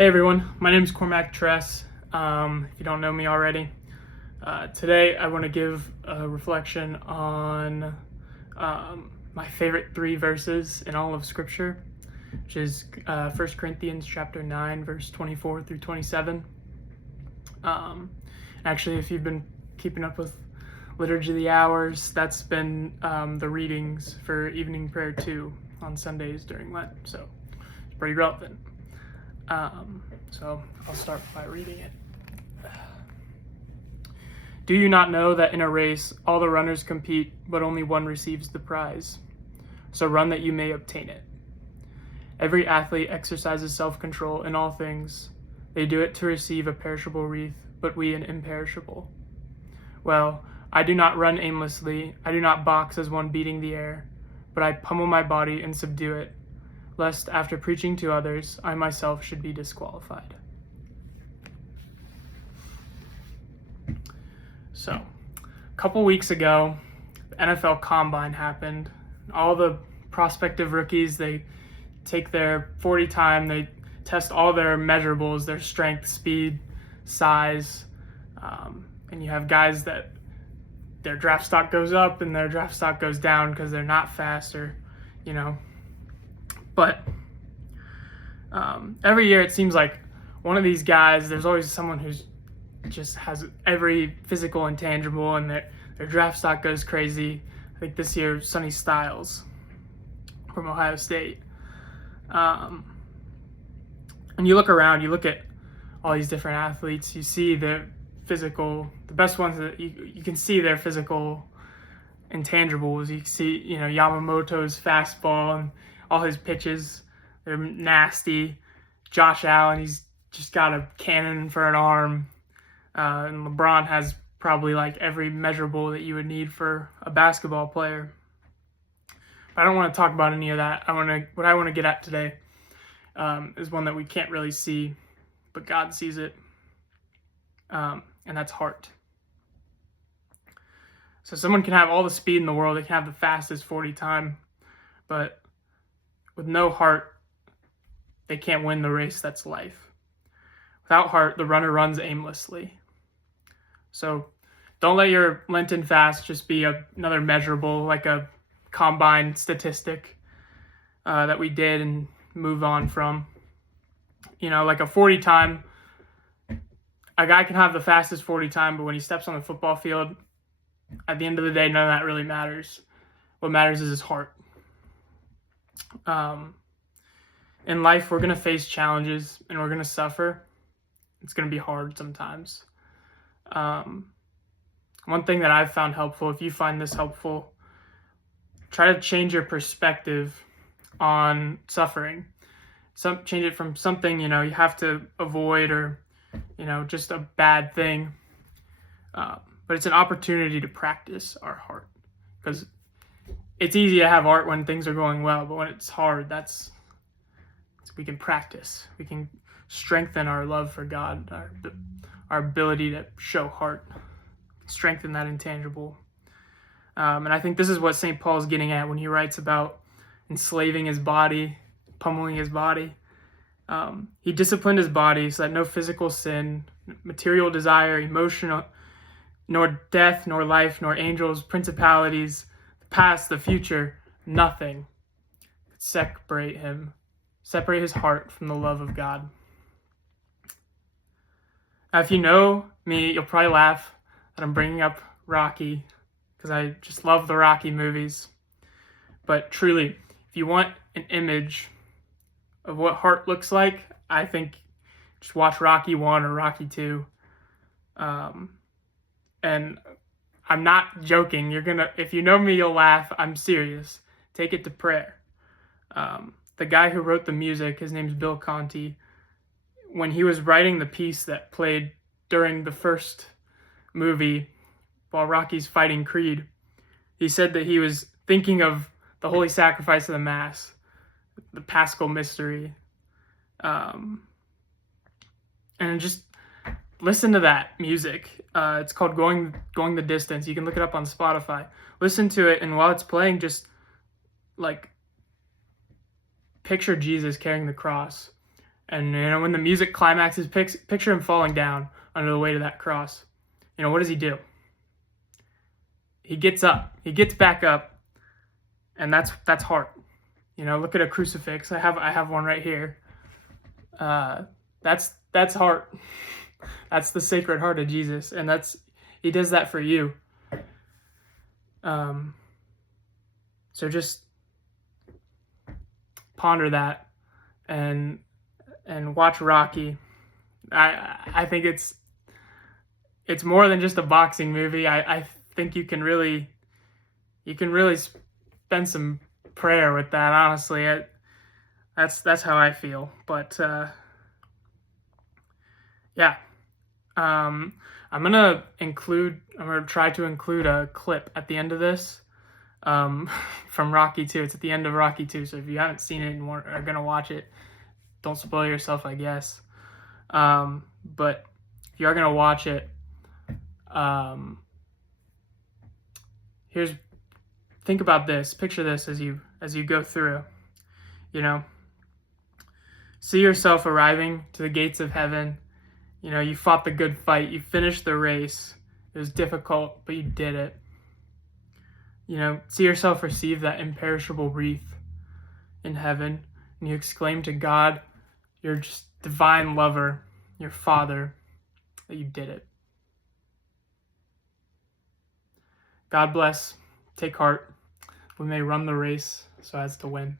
Hey everyone, my name is Cormac Thress. If you don't know me already, today I want to give a reflection on my favorite 3 verses in all of Scripture, which is 1 Corinthians chapter 9, verse 24 through 27. Actually, if you've been keeping up with Liturgy of the Hours, that's been the readings for evening prayer too on Sundays during Lent, so it's pretty relevant. So I'll start by reading it. Do you not know that in a race all the runners compete, but only one receives the prize? So run that you may obtain it. Every athlete exercises self-control in all things. They do it to receive a perishable wreath, but we an imperishable. Well, I do not run aimlessly, I do not box as one beating the air, but I pummel my body and subdue it, lest after preaching to others, I myself should be disqualified. So, a couple weeks ago, the NFL Combine happened. All the prospective rookies, they take their 40 time, they test all their measurables, their strength, speed, size, and you have guys that their draft stock goes up and their draft stock goes down because they're not fast or, But every year it seems like one of these guys, there's always someone who's just has every physical intangible and their draft stock goes crazy. I think this year, Sonny Styles from Ohio State. And you look around, you look at all these different athletes, you see the best ones that you can see their physical intangibles. You can see, Yamamoto's fastball and all his pitches, they're nasty. Josh Allen, he's just got a cannon for an arm. And LeBron has probably like every measurable that you would need for a basketball player. But I don't want to talk about any of that. What I want to get at today is one that we can't really see, but God sees it. And that's heart. So someone can have all the speed in the world, they can have the fastest 40 time, but with no heart, they can't win the race that's life. Without heart, the runner runs aimlessly. So don't let your Lenten fast just be another measurable, like a combine statistic that we did and move on from. Like a 40 time, a guy can have the fastest 40 time, but when he steps on the football field, at the end of the day, none of that really matters. What matters is his heart. In life, we're going to face challenges and we're going to suffer. It's going to be hard sometimes. One thing that I've found helpful, if you find this helpful, try to change your perspective on suffering. Change it from something, you have to avoid or, just a bad thing. But it's an opportunity to practice our heart, because it's easy to have art when things are going well, but when it's hard, we can practice. We can strengthen our love for God, our ability to show heart, strengthen that intangible. And I think this is what St. Paul's getting at when he writes about enslaving his body, pummeling his body. He disciplined his body so that no physical sin, material desire, emotional, nor death, nor life, nor angels, principalities, the past, the future, nothing could separate his heart from the love of God. Now, if you know me, you'll probably laugh that I'm bringing up Rocky, because I just love the Rocky movies. But truly, if you want an image of what heart looks like, I think just watch Rocky 1 or Rocky 2. And I'm not joking. If you know me, you'll laugh. I'm serious. Take it to prayer. The guy who wrote the music, his name's Bill Conti. When he was writing the piece that played during the first movie while Rocky's fighting Creed, he said that he was thinking of the holy sacrifice of the Mass, the Paschal mystery. And just listen to that music. It's called Going the Distance. You can look it up on Spotify. Listen to it, and while it's playing, just like picture Jesus carrying the cross And when the music climaxes, picture him falling down under the weight of that cross. What does he do? He gets up. He gets back up, and that's heart. Look at a crucifix. I have one right here. That's heart. That's the Sacred Heart of Jesus, and he does that for you. So just ponder that and watch Rocky. I think it's more than just a boxing movie. I think you can really spend some prayer with that. Honestly, that's how I feel. But yeah, I'm gonna try to include a clip at the end of this from Rocky 2. It's at the end of Rocky 2. So if you haven't seen it and are gonna watch it, don't spoil yourself, I guess. But if you are gonna watch it, think about this. Picture this as you go through. See yourself arriving to the gates of heaven. You fought the good fight. You finished the race. It was difficult, but you did it. See yourself receive that imperishable wreath in heaven, and you exclaim to God, your just divine lover, your Father, that you did it. God bless. Take heart. We may run the race so as to win.